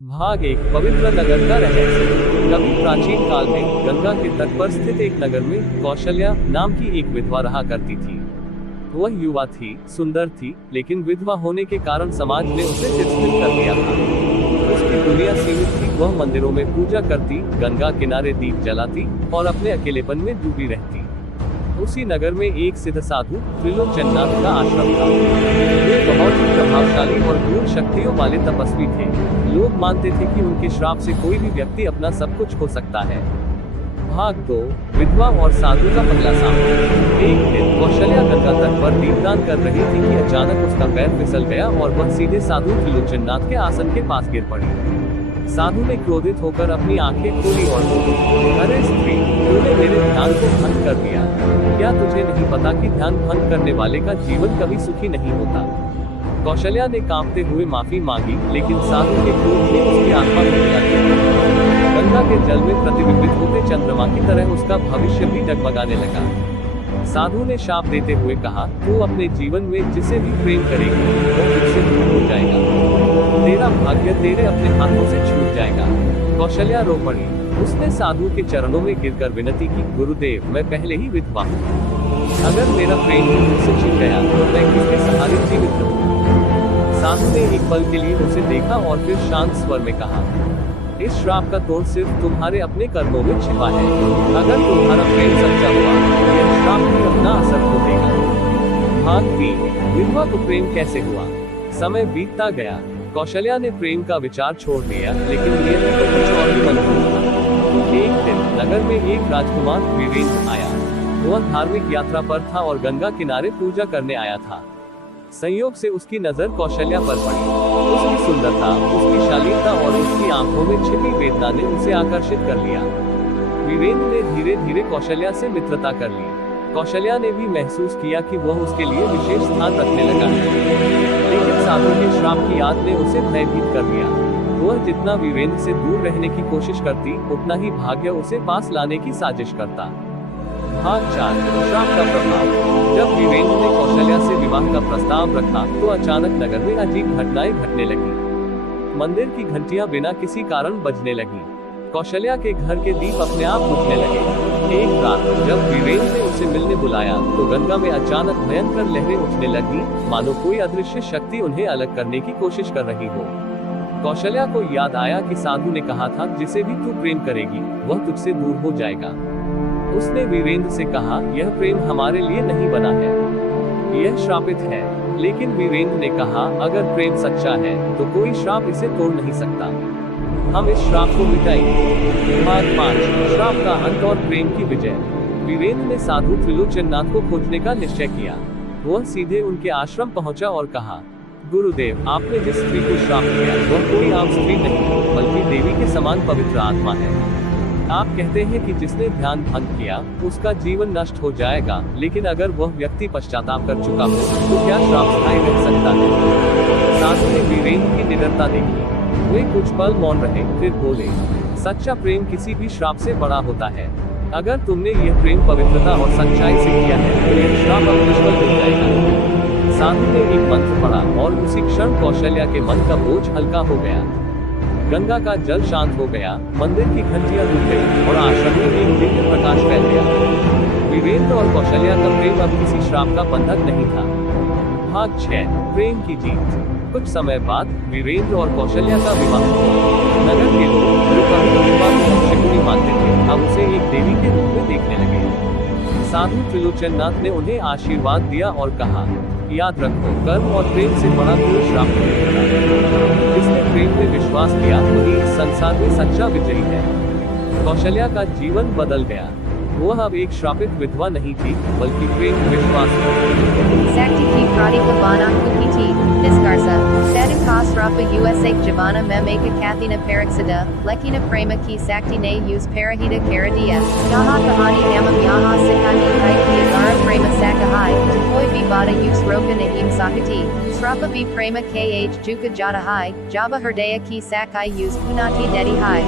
भाग एक पवित्र नगर का रहस्य। कभी प्राचीन काल में गंगा के तट पर स्थित एक नगर में कौशल्या नाम की एक विधवा रहा करती थी। वह युवा थी, सुंदर थी, लेकिन विधवा होने के कारण समाज ने उसे तिरस्कृत कर दिया था। उसकी दुनिया सीमित थी। वह मंदिरों में पूजा करती, गंगा किनारे दीप जलाती और अपने अकेलेपन में डूबी रहती। उसी नगर में एक सिद्ध साधु त्रिलोचननाथ का आश्रम था। वे बहुत ही प्रभावशाली और गूढ़ शक्तियों वाले तपस्वी थे। लोग मानते थे कि उनके श्राप से कोई भी व्यक्ति अपना सब कुछ खो सकता है। भाग 2, विधवा और साधु का पहला सामना। एक दिन कौशल्या गंगा तट पर दीपदान कर रही थी कि अचानक उसका पैर फिसल गया और वह सीधे साधु त्रिलोचननाथ के आसन के पास गिर पड़ी। साधु ने क्रोधित होकर अपनी आंखें खोली और बोली, अरे स्त्री, तूने मेरे ध्यान को भंग कर दिया। क्या तुझे नहीं पता कि ध्यान भंग करने वाले का जीवन कभी सुखी नहीं होता। कौशल्या ने कांपते हुए माफी मांगी, लेकिन साधु के क्रोध ने उसकी आत्मा को जला दिया। गंगा के जल में प्रतिबिंबित होते चंद्रमा की तरह उसका भविष्य भी डगमगाने लगा। साधु ने शाप देते हुए कहा, तू अपने जीवन में जिसे भी प्रेम करेगी वो तुझसे दूर हो जाएगा। तेरा भाग्य तेरे अपने हाथों से छूट जाएगा। कौशल्या रो पड़ी। उसने साधु के चरणों में गिरकर विनती की, गुरुदेव, मैं पहले ही विधवा हूँ। अगर मेरा प्रेम मुझसे छिन गया तो मैं किसके सहारे जीवित रहूँ। साधु ने एक पल के लिए उसे देखा और फिर शांत स्वर में कहा, इस श्राप का तोड़ सिर्फ तुम्हारे अपने कर्मों में छिपा है। अगर तुम्हारा प्रेम सच्चा हुआ तो यह श्राप भी अपना असर खो देगा। भाग 3, विधवा को प्रेम कैसे हुआ। समय बीतता गया। कौशल्या ने प्रेम का विचार छोड़ दिया, लेकिन नियति को कुछ और भी मंजूर था। एक दिन नगर में एक राजकुमार वीरेंद्र आया। वह धार्मिक यात्रा पर था और गंगा किनारे पूजा करने आया था। संयोग से उसकी नजर कौशल्या पर पड़ी। उसकी सुंदरता, उसकी शालीनता और उसकी आंखों में छिपी वेदना ने उसे आकर्षित कर लिया। वीरेंद्र ने धीरे धीरे कौशल्या से मित्रता कर ली। कौशल्या ने भी महसूस किया कि वह उसके लिए विशेष स्थान रखने लगा है। लेकिन साधु के श्राप की याद ने उसे भयभीत कर दिया। वह जितना वीरेंद्र से दूर रहने की कोशिश करती, उतना ही भाग्य उसे पास लाने की साजिश करता। भाग 4, श्राप का प्रभाव। जब वीरेंद्र ने कौशल्या से विवाह का प्रस्ताव रखा तो अचानक नगर में अजीब घटनाएं घटने लगी। मंदिर की घंटियां बिना किसी कारण बजने लगी। कौशल्या के घर के दीप अपने आप बुझने लगे। एक रात जब वीरेंद्र ने उसे मिलने बुलाया तो गंगा में अचानक भयंकर लहरें उठने लगी, मानो कोई अदृश्य शक्ति उन्हें अलग करने की कोशिश कर रही हो। कौशल्या को याद आया कि साधु ने कहा था, जिसे भी तू प्रेम करेगी वह तुझसे दूर हो जाएगा। उसने वीरेंद्र से कहा, यह प्रेम हमारे लिए नहीं बना है, यह श्रापित है। लेकिन वीरेंद्र ने कहा, अगर प्रेम सच्चा है तो कोई श्राप इसे तोड़ नहीं सकता। हम इस श्राप को मिटाएंगे। भाग 5, श्राप का अंत और प्रेम की विजय। वीरेंद्र ने साधु त्रिलोचननाथ को खोजने का निश्चय किया। वह सीधे उनके आश्रम पहुंचा और कहा, गुरुदेव, आपने जिस स्त्री को श्राप दिया वह कोई आम स्त्री नहीं, बल्कि देवी के समान पवित्र आत्मा है। आप कहते हैं कि जिसने ध्यान भंग किया उसका जीवन नष्ट हो जाएगा, लेकिन अगर वह व्यक्ति पश्चाताप कर चुका हो तो क्या श्राप स्थायी रह सकता है। साधु ने वीरेंद्र की निडरता देखी। वे कुछ पल मौन रहे, फिर बोले, सच्चा प्रेम किसी भी श्राप से बड़ा होता है। अगर तुमने यह प्रेम पवित्रता और सच्चाई से किया है तो यह श्राप अब निष्फल हो जाएगा। साधु ने एक मंत्र पढ़ा और उसी क्षण कौशल्या के मन का बोझ हल्का हो गया। गंगा का जल शांत हो गया, मंदिर की घंटियां रुक गई और आश्रम में एक दिव्य प्रकाश फैल गया। वीरेंद्र और कौशल्या का प्रेम अब किसी श्राप का बंधक नहीं था। भाग 6, प्रेम की जीत। कुछ समय बाद वीरेंद्र और कौशल्या का विवाह हुआ। नगर के लोग जो कभी विवाह को शक्ति मानते थे, अब उसे एक देवी के रूप में देखने लगे। साधु त्रिलोचननाथ ने उन्हें आशीर्वाद दिया और कहा, याद रखो, कर्म और प्रेम से बड़ा कोई श्राप नहीं होता। जिसने प्रेम में विश्वास किया वही इस संसार में सच्चा विजयी है। कौशल्या का जीवन बदल गया। वह अब एक श्रापित विधवा नहीं थी, बल्कि प्रेम विश्वास Sakti ki pratika bana kupiti, diskarsa, sadu kasrapa usa javana memeka kathina parixida, lekina prema ki sakti ne use parahita karadia, yaha kahani namam yaha sikandi haiki agara prema sakahai, koi vivada use roka nahim sakati, srapa bi prema kh juka jata hai, java herdaya ki sakai use punati dedi hai.